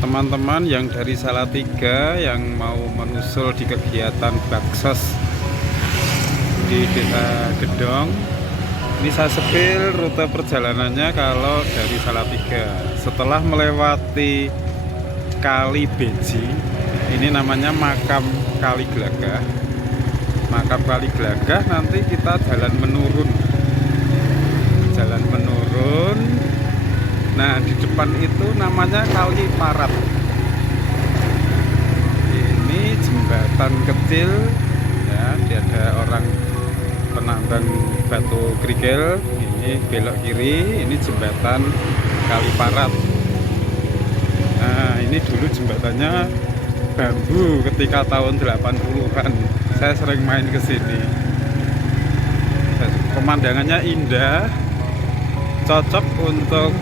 teman-teman yang dari Salatiga yang mau menusul di kegiatan baksos di Desa Gedong, ini saya sepil rute perjalanannya. Kalau dari Salatiga setelah melewati Kali Beji, ini namanya makam Kali Glagah. Makam Kali Glagah, nanti kita jalan menurun. Nah, di depan itu namanya Kali Parat. Ini jembatan kecil ya, ada orang penambang batu kerikil. Ini belok kiri, ini jembatan Kali Parat. Nah, ini dulu jembatannya bambu ketika tahun 80-an. Saya sering main ke sini. Pemandangannya indah, cocok untuk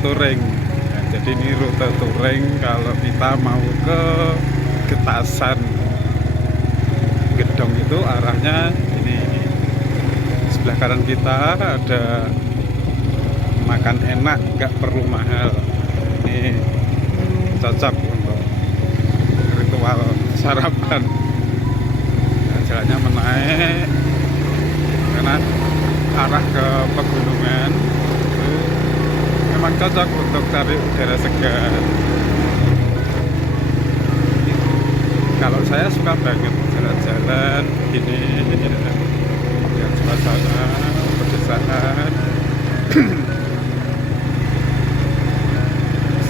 touring. Nah, jadi ini rute touring kalau kita mau ke Getasan Gedong, itu arahnya ini. Sebelah kanan kita ada makan enak, nggak perlu mahal. Ini cocok untuk ritual sarapan. Nah, jalannya menaik karena arah ke pegunungan. Memang cocok untuk cari udara segar. Kalau saya suka banget jalan-jalan gini, yang suasana pedesaan.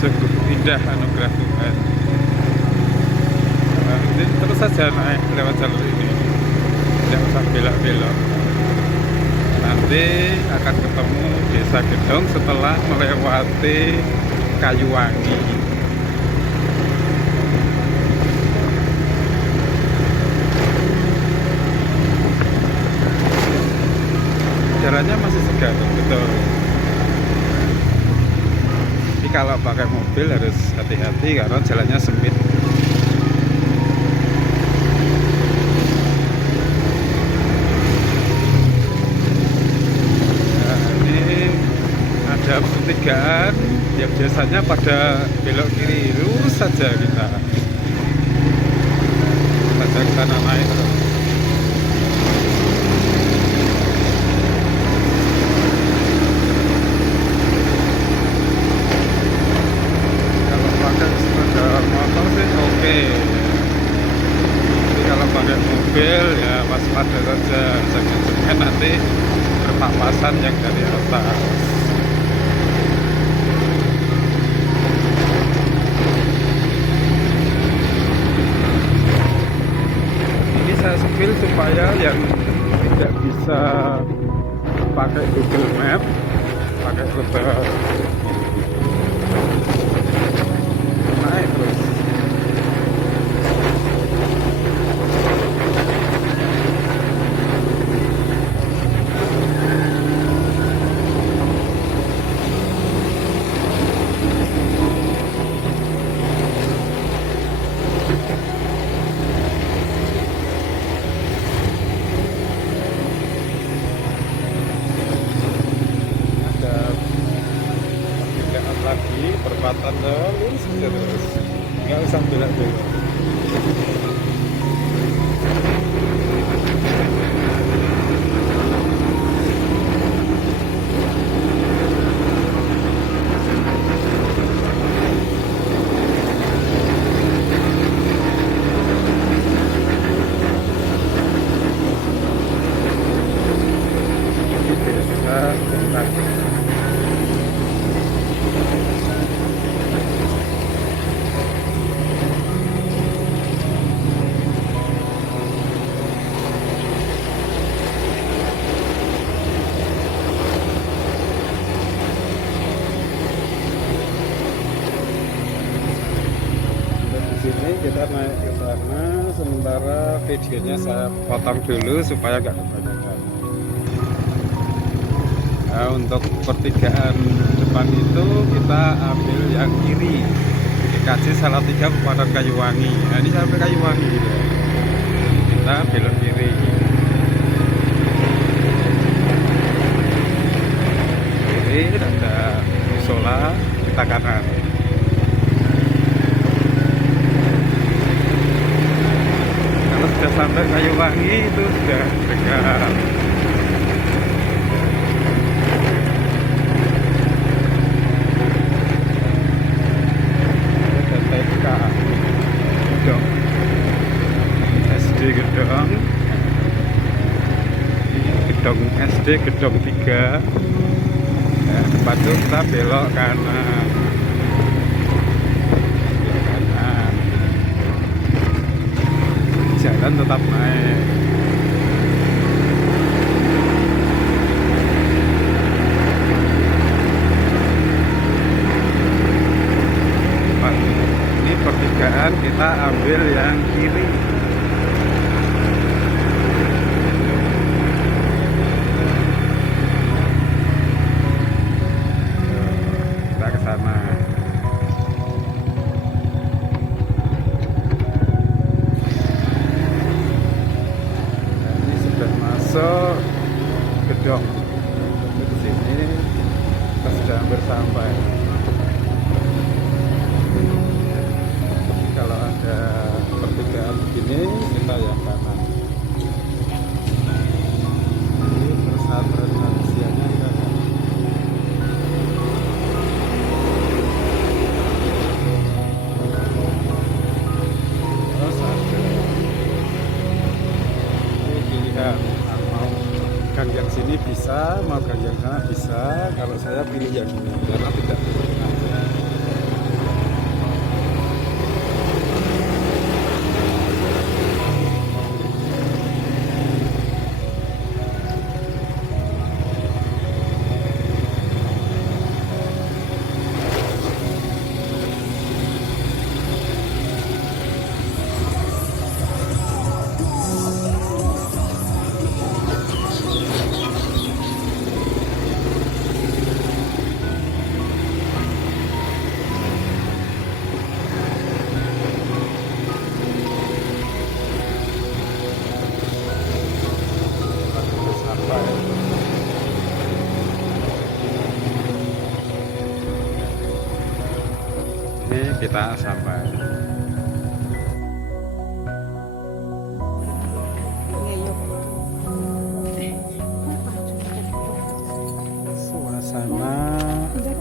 Sungguh indah anugerah Tuhan. Nah, ini terus saja naik lewat jalur ini, tidak usah belok-belok. Nanti akan ketemu Desa Gedong setelah melewati Kayuwangi. Jalannya masih segar, betul. Tapi kalau pakai mobil harus hati-hati karena jalannya sempit. Pertigaan yang biasanya pada belok kiri, lurus saja kita saja ke sana naik terus. Kalau pakai sepeda motor sih oke. Jadi kalau pakai mobil ya waspada saja, jangan nanti berpapasan yang dari atas. Saya sepil supaya yang tidak bisa pakai Google Map, pakai rute naik terus. Lagi perempatan lurus terus, nggak usah belok-belok. Ini bisa sini kita naik ke sana, sementara videonya saya potong dulu supaya nggak kebanyakan. Nah, untuk pertigaan depan itu kita ambil yang kiri, DKJ Salatiga Kabupaten Kayuwangi. Nah, ini sampai Kayuwangi gitu. Kita belok kiri. Kiri ada musola, kita kanan. sampai Kayuwangi itu sudah dekat. TTK Gedong, SD Gedong, Gedong SD Gedong 3. Nah, tempat itu kita belok kanan. Jalan tetap naik. Ini pertigaan, kita ambil yang kiri. Kita ke sana. Masuk Gedong. Di sini kita sudah hampir sampai. Kalau ada pertigaan begini kita yang kanan. Ini pesantren manusianya kan. Terus ada ini pilihan. Gang yang sini bisa, mau gang yang sana bisa. Kalau saya pilih yang ini karena tidak pernah. Ini kita sampai. Suasana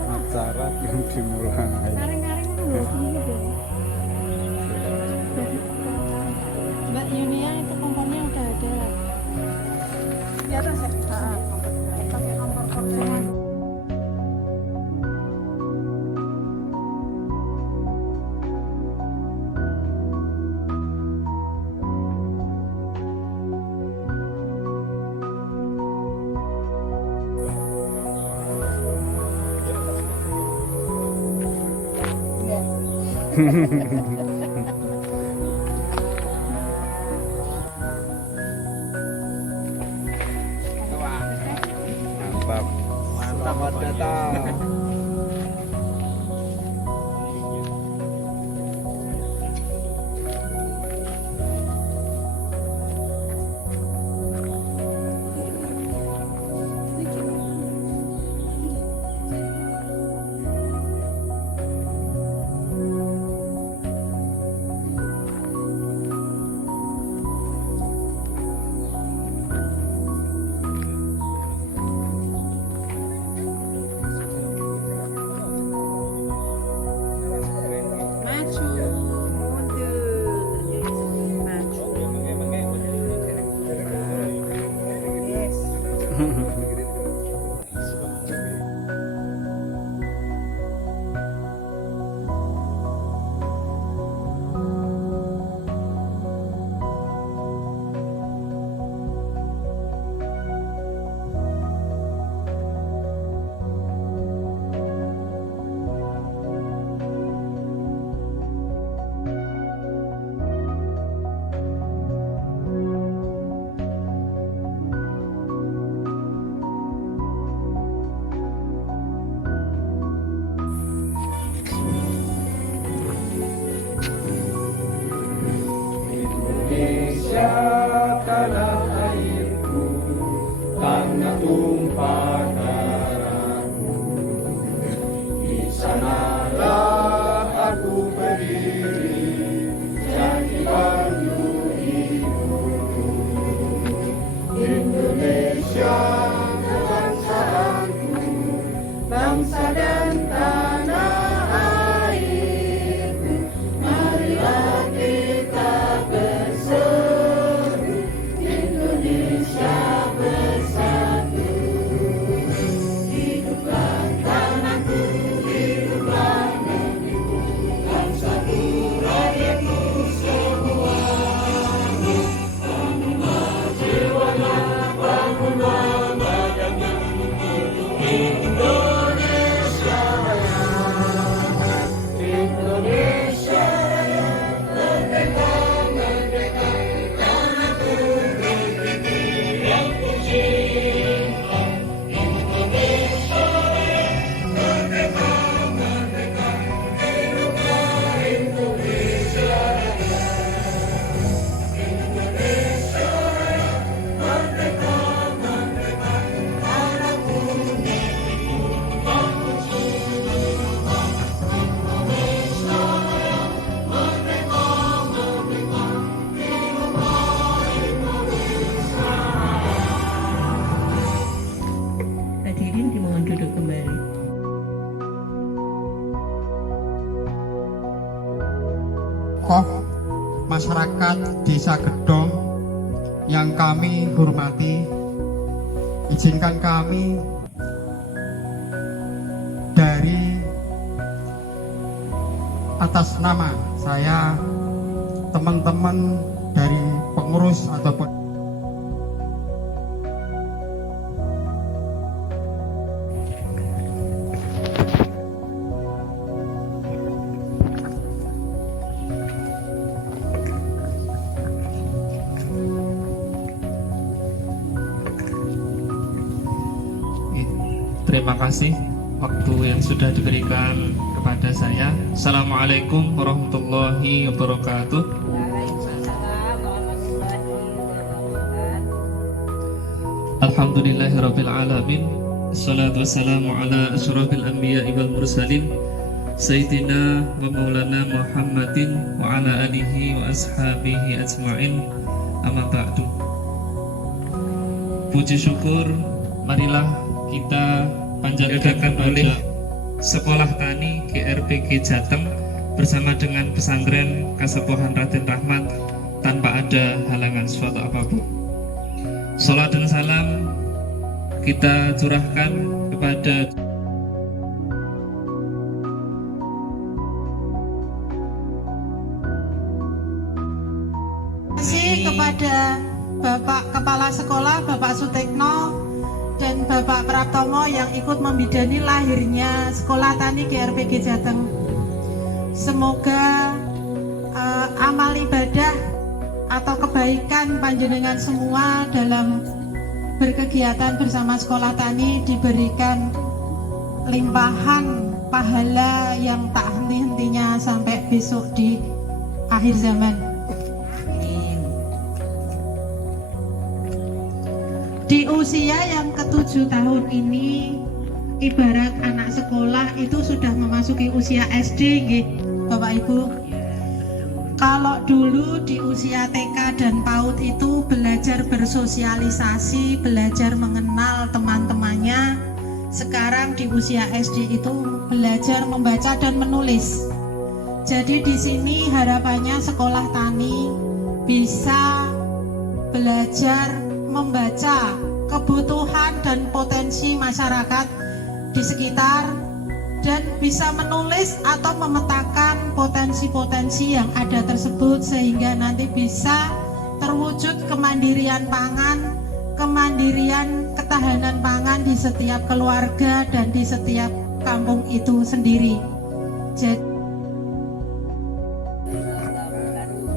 acara belum dimulai. Mbak Yunia itu kompornya udah ada. Di atas ya? Pakai kompor-kompornya. Mantap. Selamat datang. tokoh masyarakat Desa Gedong yang kami hormati, izinkan kami dari atas nama saya, teman-teman dari pengurus ataupun terima kasih waktu yang sudah diberikan kepada saya. Assalamualaikum warahmatullahi wabarakatuh. Alhamdulillahirabbil alamin. Assalatu wassalamu ala asyrafil anbiya'i wal mursalin Sayyidina wa maulana Muhammadin wa ala alihi wa ashabihi ajma'in. Amma ba'du. Puji syukur, marilah kita panjatkan oleh Sekolah Tani GRPG Jateng bersama dengan pesantren Kasepuhan Raden Rahmat tanpa ada halangan suatu apapun. Salat dan salam kita curahkan kepada kepada Bapak Kepala Sekolah, Bapak Sutekno dan Bapak Praptomo yang ikut membidani lahirnya Sekolah Tani GRPG Jateng. Semoga amal ibadah atau kebaikan panjenengan semua dalam berkegiatan bersama Sekolah Tani diberikan limpahan pahala yang tak henti-hentinya sampai besok di akhir zaman. Di usia yang ke-7 tahun ini, ibarat anak sekolah itu sudah memasuki usia SD, nggih, Bapak Ibu. Kalau dulu di usia TK dan PAUD itu belajar bersosialisasi, belajar mengenal teman-temannya. Sekarang di usia SD itu belajar membaca dan menulis. Jadi di sini harapannya Sekolah Tani bisa belajar membaca kebutuhan dan potensi masyarakat di sekitar dan bisa menulis atau memetakan potensi-potensi yang ada tersebut sehingga nanti bisa terwujud kemandirian pangan, kemandirian ketahanan pangan di setiap keluarga dan di setiap kampung itu sendiri. Jadi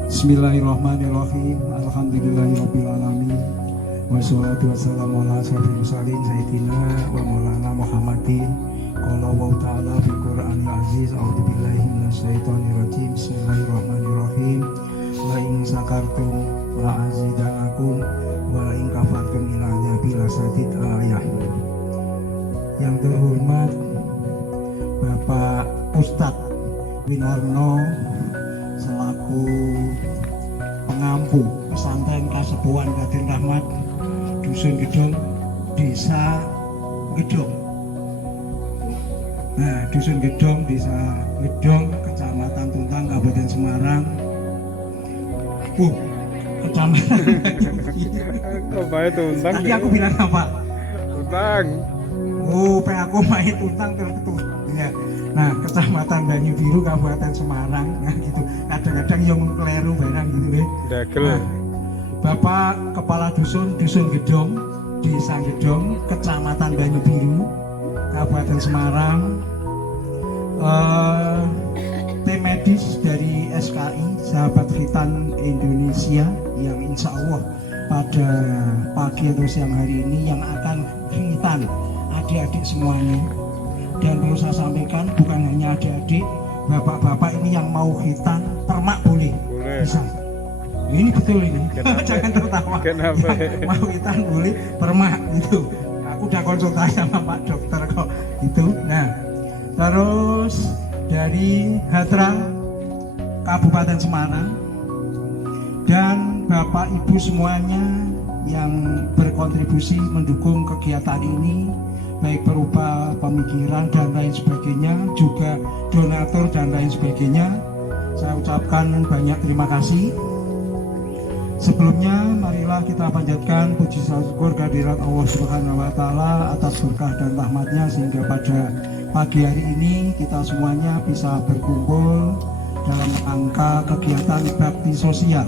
Bismillahirrahmanirrahim. Alhamdulillahirabbil alamin. Wassalatu wassalamu ala asyrofil mursalin sayyidina wa maulana Muhammadin. Qala wa ta'ala fil Qur'anil aziz. A'udzu billahi minasyaitonir rajim. Bismillahirrahmanirrahim. La in sakartum la azidanakum wa la in kafartum ila adzabi lasadid ayah. Yang terhormat Bapak Ustadz Winarno selaku pengampu pesantren Kasepuhan Raden Rahmat Dusun Gedong, Desa Gedong. Nah, Dusun Gedong, Desa Gedong, Kecamatan Tuntang, Kabupaten Semarang. Kecamatan. Kok baik Tuntang? Tadi aku bilang apa? Tuntang. Aku main Tuntang terus. Ya. Nah, Kecamatan Banyu Biru, Kabupaten Semarang. Nah, gitu. Kadang-kadang yang keliru barang gitu deh. Dagel. Nah, Bapak Kepala Dusun Gedong, Desa Gedong, Kecamatan Banyu Biru, Kabupaten Semarang. Tim medis dari SKI Sahabat Khitan Indonesia yang insya Allah pada pagi atau siang hari ini yang akan khitan adik-adik semuanya. Dan perlu saya sampaikan bukan hanya adik-adik, bapak-bapak ini yang mau khitan permak boleh. Bisa. Ini betul ini. Jangan tertawa. Kenapa? Ya, mau khitan boleh permak itu. Aku udah konsultasi sama Pak Dokter kok itu. Nah, terus dari Hatra Kabupaten Semarang dan Bapak Ibu semuanya yang berkontribusi mendukung kegiatan ini, baik berupa pemikiran dan lain sebagainya, juga donatur dan lain sebagainya. Saya ucapkan banyak terima kasih. Sebelumnya marilah kita panjatkan puji syukur kehadirat Allah Subhanahu wa taala atas berkah dan rahmatnya sehingga pada pagi hari ini kita semuanya bisa berkumpul dalam rangka kegiatan bakti sosial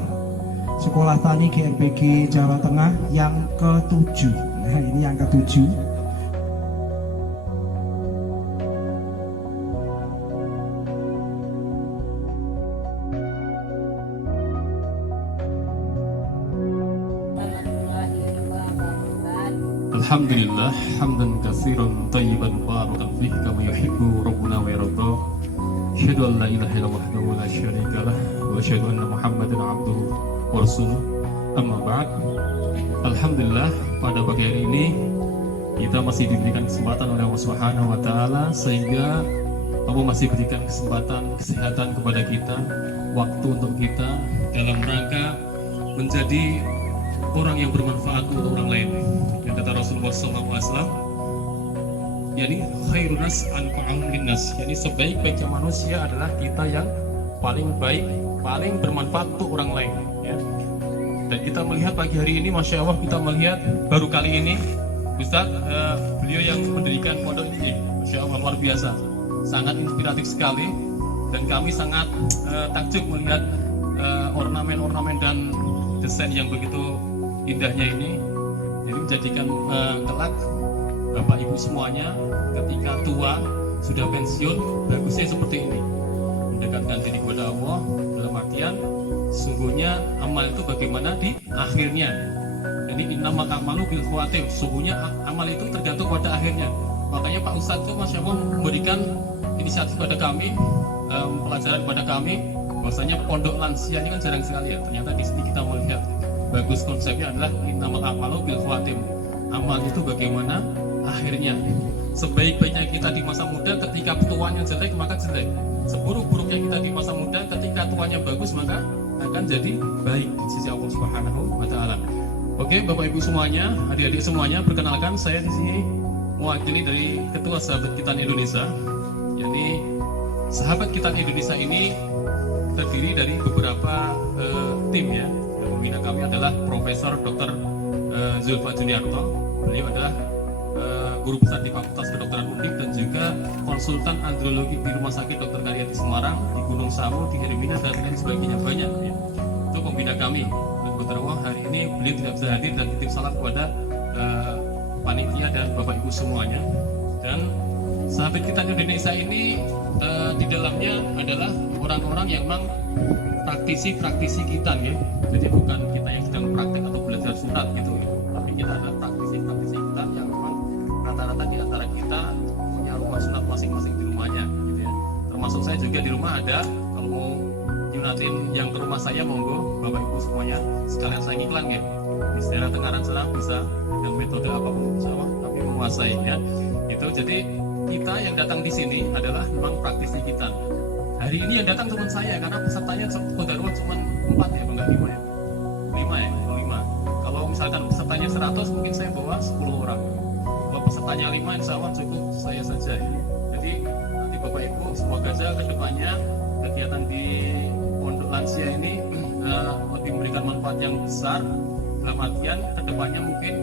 Sekolah Tani GNPG Jawa Tengah yang ke-7. Nah, ini yang ke-7. Alhamdulillah hamdan katsiran thayyiban mubarakan fih kama yuhibbu rabbuna wa yarda. Asyhadu an la ilaha illallah wahdahu la syarika lah wa asyhadu anna Muhammadan abduhu wa rasuluh. Amma ba'd. Alhamdulillah pada pagi hari ini kita masih diberikan kesempatan oleh Allah Subhanahu wa taala sehingga Allah masih berikan kesempatan kesehatan kepada kita, waktu untuk kita dalam rangka menjadi orang yang bermanfaat untuk orang lain. Dan kata Rasulullah SAW, yakni khairun nas anfa'uhum linnas, yakni sebaik-baiknya manusia adalah kita yang paling baik, paling bermanfaat untuk orang lain. Ya. Dan kita melihat pagi hari ini, masya Allah, kita melihat baru kali ini Ustaz, beliau yang mendirikan pondok ini, masya Allah luar biasa, sangat inspiratif sekali. Dan kami sangat takjub melihat ornamen-ornamen dan desain yang begitu indahnya ini. Jadi menjadikan kelak Bapak Ibu semuanya ketika tua sudah pensiun bagusnya seperti ini, mendekatkan diri kepada Allah dalam artian sungguhnya amal itu bagaimana di akhirnya. Jadi innamal a'malu bil khawatim, sungguhnya amal itu tergantung pada akhirnya. Makanya Pak Ustadz itu masya Allah memberikan inisiatif pada kami, pelajaran pada kami bahwasanya pondok lansia ini kan jarang sekali ya. Ternyata di sini kita melihat bagus konsepnya adalah innamal a'malu bil khawatim. Amal itu bagaimana akhirnya. Sebaik-baiknya kita di masa muda, ketika tuanya jelek maka jelek. Seburuk-buruknya kita di masa muda, ketika tuanya bagus maka akan jadi baik di sisi Allah Subhanahu wa taala. Oke, Bapak Ibu semuanya, adik-adik semuanya, perkenalkan saya di sini mewakili dari Ketua Sahabat Khitan Indonesia. Jadi Sahabat Khitan Indonesia ini terdiri dari beberapa tim ya. Pembina kami adalah Profesor Dr. Zulfa Juniarto. Beliau adalah guru besar di Fakultas Kedokteran Undip dan juga konsultan andrologi di Rumah Sakit Dr. Karyadi Semarang, di Gunung Sawu, di Hermina dan lain sebagainya, banyak ya. Itu pembina kami. Dan betul hari ini beliau tidak bisa hadir dan titip salam kepada panitia dan Bapak Ibu semuanya. Dan Sahabat Khitan Indonesia ini di dalamnya adalah orang-orang yang memang praktisi khitan ya. Jadi bukan kita yang sedang praktek atau belajar sunat gitu ya. Tapi kita adalah praktisi khitan yang memang rata-rata di antara kita punya rumah sunat masing-masing di rumahnya gitu ya. Termasuk saya juga di rumah ada. Kalau mau nyunatin yang ke rumah saya monggo Bapak Ibu semuanya, sekalian saya iklan ya. Di daerah Tengaran sana bisa dengan metode apapun insyaallah kami menguasai ya. Itu jadi kita yang datang di sini adalah memang praktisi khitan. Hari ini yang datang teman saya karena pesertanya kodarullah cuma 4 ya, enggak 5 ya. 5 ya, 5. Kalau misalkan pesertanya 100 mungkin saya bawa 10 orang. Kalau pesertanya 5 insya Allah cukup saya saja ya. Jadi nanti Bapak Ibu semoga saja kedepannya kegiatan di pondok lansia ini lebih memberikan manfaat yang besar. Dalam artian kedepannya mungkin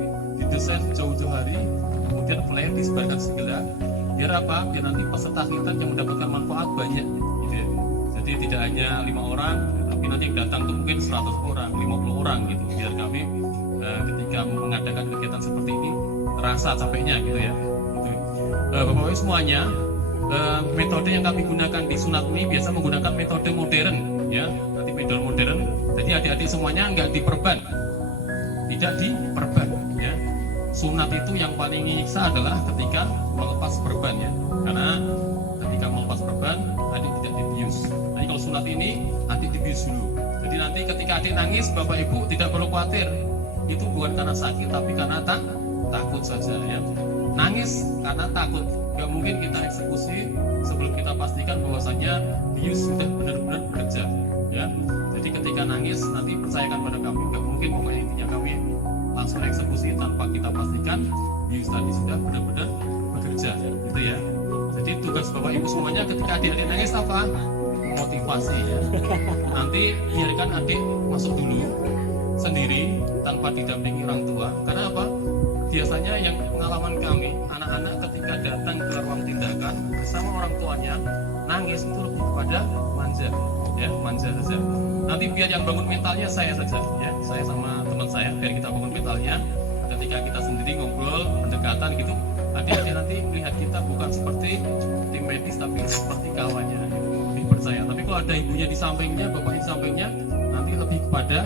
didesain jauh-jauh hari, kemudian flyer disebarkan segera. Biar apa? Biar nanti peserta khitan yang mendapatkan manfaat banyak gitu ya. Jadi tidak hanya 5 orang, tapi nanti yang datang itu mungkin 100 orang, 50 orang gitu. Biar kami ketika mengadakan kegiatan seperti ini terasa capeknya gitu ya. Gitu. Bapak-Ibu semuanya, metode yang kami gunakan di sunat ini biasa menggunakan metode modern ya. Nanti metode modern, jadi adik-adik semuanya nggak diperban, tidak diperban ya. Sunat itu yang paling nyiksa adalah ketika melepas perban ya, karena ketika melepas perban adik tidak dibius. Jadi kalau sunat ini adik dibius dulu. Jadi nanti ketika adik nangis Bapak Ibu tidak perlu khawatir, itu bukan karena sakit tapi karena takut saja ya. Nangis karena takut, nggak mungkin kita eksekusi sebelum kita pastikan bahwasannya bius sudah benar-benar bekerja ya. Jadi ketika nangis nanti percayakan pada kami, nggak mungkin pokoknya intinya kami langsung eksekusi tanpa kita pastikan bius tadi sudah benar-benar bekerja gitu ya. Jadi tugas Bapak Ibu semuanya ketika adik-adik nangis apa? motivasi ya. Nanti biarkan adik masuk dulu sendiri tanpa didampingi orang tua. Karena apa? Biasanya yang pengalaman kami, anak-anak ketika datang ke ruang tindakan bersama orang tuanya nangis itu lebih kepada manja, ya manja saja. Nanti biar yang bangun mentalnya saya saja, ya saya sama teman saya, biar kita bangun mentalnya. Ketika kita sendiri ngobrol, pendekatan gitu, adik-adik nanti melihat kita bukan seperti tim medis tapi seperti kawannya, lebih percaya. Tapi kalau ada ibunya di sampingnya, bapaknya di sampingnya, nanti lebih kepada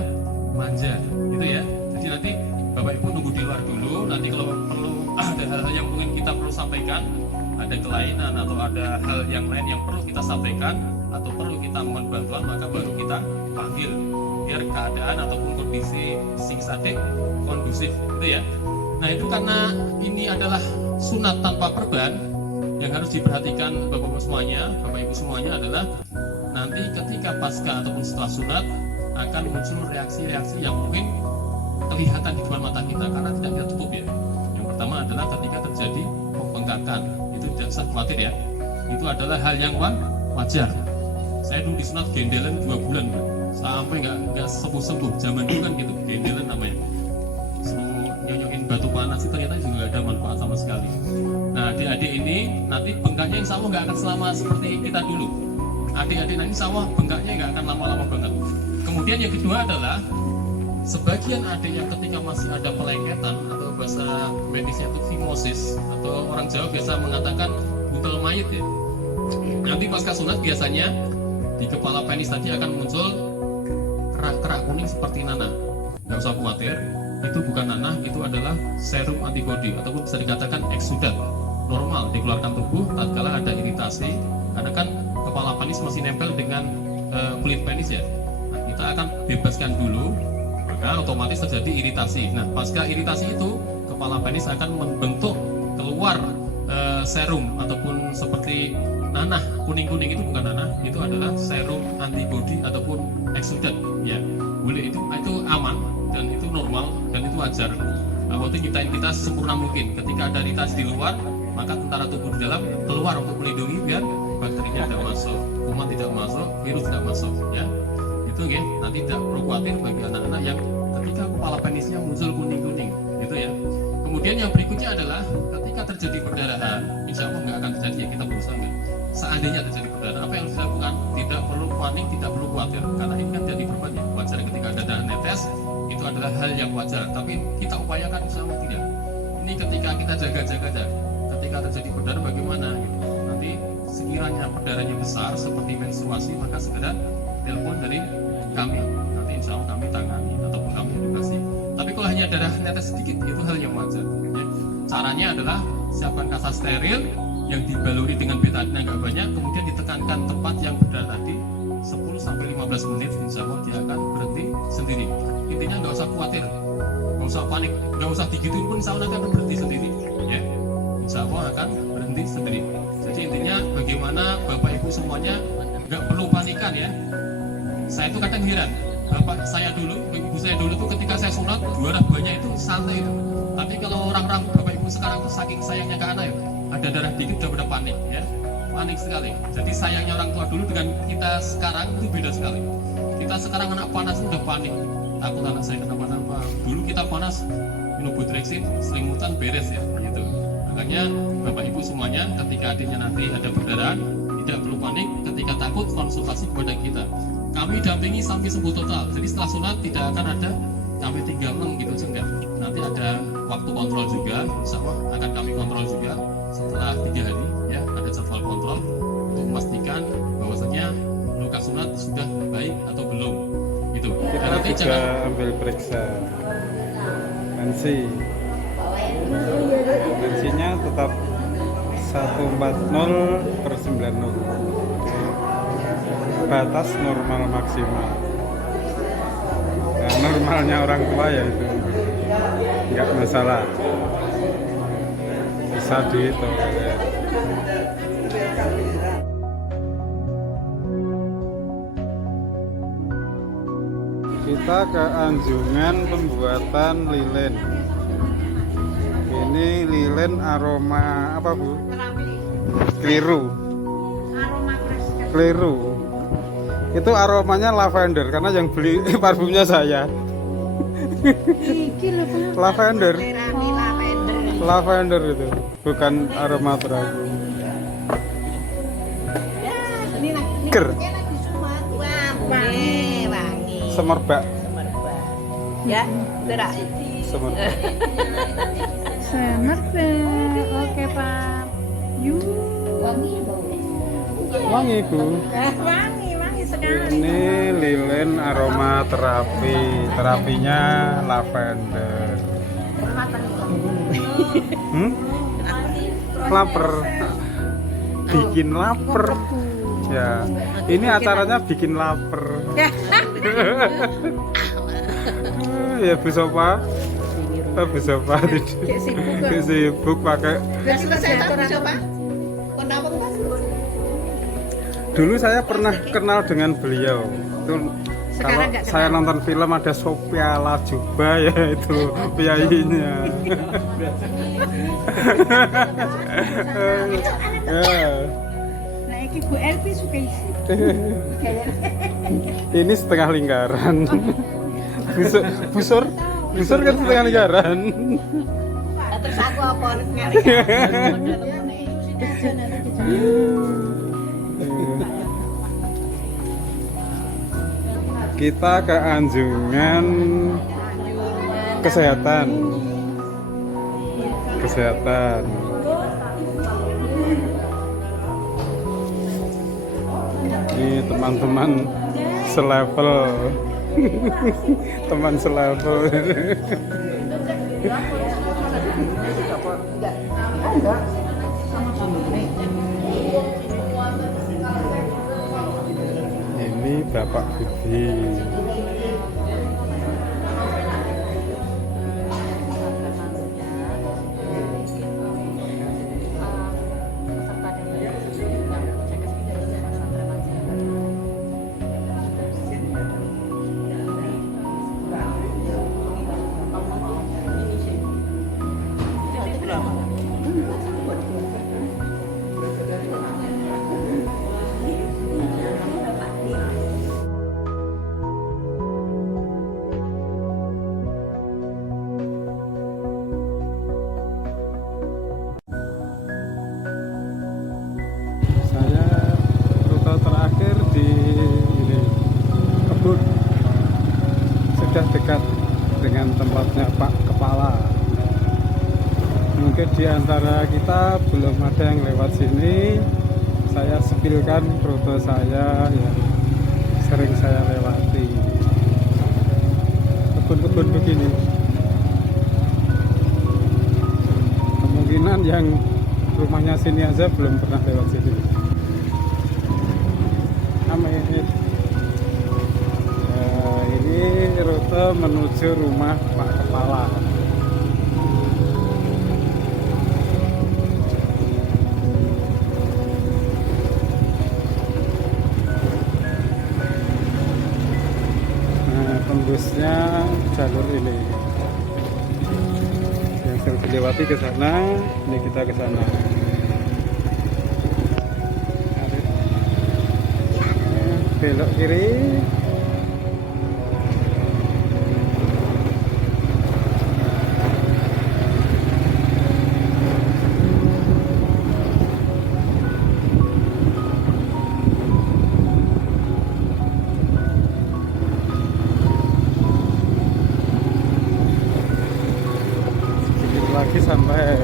manja, gitu ya. Jadi nanti bapak ibu nunggu di luar dulu. Nanti kalau perlu ada hal-hal yang mungkin kita perlu sampaikan, ada kelainan atau ada hal yang lain yang perlu kita sampaikan atau perlu kita mohon bantuan, maka baru kita panggil biar keadaan ataupun kondisi sing adik kondusif, gitu ya. Nah itu karena ini adalah sunat tanpa perban, yang harus diperhatikan bapak-bapak semuanya, bapak ibu semuanya adalah nanti ketika pasca ataupun setelah sunat akan muncul reaksi-reaksi yang mungkin kelihatan di depan mata kita karena tidak kita tutup ya. Yang pertama adalah ketika terjadi pembengkakan, itu tidak usah khawatir ya, itu adalah hal yang wajar. Saya dulu disunat gendelan 2 bulan Bro. Sampai nggak sembuh-sembuh. Zaman dulu kan gitu, gendelan namanya. Nyonyokin batu panas itu ternyata juga nggak ada manfaat sama sekali. Nah adik-adik ini nanti bengkaknya insya Allah nggak akan selama seperti kita dulu. Adik-adik nanti insya Allah bengkaknya nggak akan lama-lama banget. Kemudian yang kedua adalah sebagian adik yang ketika masih ada pelengketan atau bahasa medisnya itu fimosis atau orang Jawa biasa mengatakan buntel mayit ya. Nanti pasca sunat biasanya di kepala penis tadi akan muncul kerak-kerak kuning seperti nanah. Nggak usah khawatir, itu bukan nanah, itu adalah serum antibodi ataupun bisa dikatakan eksudat normal dikeluarkan tubuh tatkala ada iritasi. Karena kan kepala penis masih nempel dengan kulit penis ya. Nah, kita akan bebaskan dulu, maka otomatis terjadi iritasi. Nah, pasca iritasi itu kepala penis akan membentuk keluar serum ataupun seperti nanah kuning-kuning, itu bukan nanah, itu adalah serum antibodi ataupun eksudat ya. Boleh, itu aman dan itu normal dan itu wajar. Waktu kita sempurna mungkin. Ketika ada iritasi di luar, maka tentara tubuh di dalam keluar untuk melindungi biar bakterinya tidak masuk, kuman tidak masuk, virus tidak masuk ya. Itu ya, nanti tidak perlu khawatir bagi anak-anak yang ketika kepala penisnya muncul kuning-kuning gitu ya. Kemudian yang berikutnya adalah ketika terjadi perdarahan, insya Allah nggak akan terjadi ya, kita berusaha nggak. Seandainya terjadi perdarahan, apa yang harus dilakukan? Tidak perlu panik, tidak perlu khawatir, karena ini kan jadi beban ya. Wajar ketika ada darah netes, itu adalah hal yang wajar. Tapi kita upayakan insya Allah tidak. Ini ketika kita jaga-jaga aja. Ketika terjadi perdarahan bagaimana? Gitu. Nanti sekiranya perdarahannya besar seperti menstruasi, maka segera telepon dari kami. Nanti insya Allah kami tangani ataupun kami edukasi. Tapi kalau hanya darah netes sedikit, itu hal yang wajar ya. Caranya adalah siapkan kasa steril yang dibaluri dengan betadine agak banyak, kemudian ditekankan tempat yang berdarah tadi 10-15 menit, insya Allah dia akan berhenti sendiri. Intinya nggak usah khawatir, nggak usah panik, nggak usah digituin pun insya Allah akan berhenti sendiri ya. Insya Allah akan berhenti sendiri. Jadi intinya bagaimana Bapak Ibu semuanya nggak perlu panikan ya. Saya itu kadang heran, bapak saya dulu, ibu saya dulu tuh ketika saya sunat darah banyak itu santai. Tapi kalau orang-orang bapak ibu sekarang tuh saking sayangnya ke anak ya, ada darah dikit udah pada panik ya, panik sekali. Jadi sayangnya orang tua dulu dengan kita sekarang itu beda sekali. Kita sekarang anak panas udah panik, takut anak saya kenapa-napa. Dulu kita panas minum Butrexin, selimutan beres ya gitu. Makanya bapak ibu semuanya ketika adiknya nanti ada perdarahan, tidak perlu panik. Ketika takut konsultasi kepada kita. Kami dampingi sampai sembuh total. Jadi setelah sunat tidak akan ada kami tinggal gitu aja enggak. Nanti ada waktu kontrol juga, insya Allah akan kami kontrol juga setelah 3 hari ya, ada jadwal kontrol untuk memastikan bahwasanya luka sunat sudah baik atau belum gitu. Kita nanti juga jangan ambil periksa tensi. Tensinya tetap 140/90, batas normal maksimal. Nah, normalnya orang tua ya itu nggak masalah, bisa dihitung ya. Kita ke anjungan pembuatan lilin. Ini lilin aroma apa Bu? Terapi Keliru. aroma fresh. Keliru. Itu aromanya lavender karena yang beli parfumnya saya. Iki lho, Pak. Lavender. Rani lavender. Lavender itu, bukan aroma terapi. Ini Ger. lagi sumat. Wah, wangi, wangi. Semerbak. Ya, berak. Semerbak. Semerbak. Oke, Pak. Yuk. Wangi Bu. Wangi sekali. Ini lilin aroma terapi. Terapinya lavender. Lapar. Bikin lapar. Ya, ini acaranya bikin lapar. Ya Bu Sofa. Bu Sofa sibuk pakai. Dulu saya pernah kenal dengan beliau. Itu kalau saya nonton film ada Sophia Latjuba ya itu piainya. Ya. Nah, iki Bu Elvi suka isi. Ini setengah lingkaran. Busur kan setengah lingkaran. Terus aku apa Kita ke anjungan kesehatan. Ini teman-teman selevel. Teman selevel. Ini Bapak Budi. Saya rute terakhir di ini kebun, sudah dekat dengan tempatnya Pak Kepala. Mungkin di antara kita belum ada yang lewat sini. Saya sepilkan rute saya yang sering saya lewati. Kebun-kebun begini. Kemungkinan yang rumahnya sini aja belum pernah lewat sini. Ini rute menuju rumah Pak Kepala. Nah, tembusnya jalur ini. Yang sering dilewati ke sana, ini kita ke sana. Belok kiri. Sedikit lagi sampai.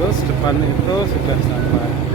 Terus depan itu sudah sampai.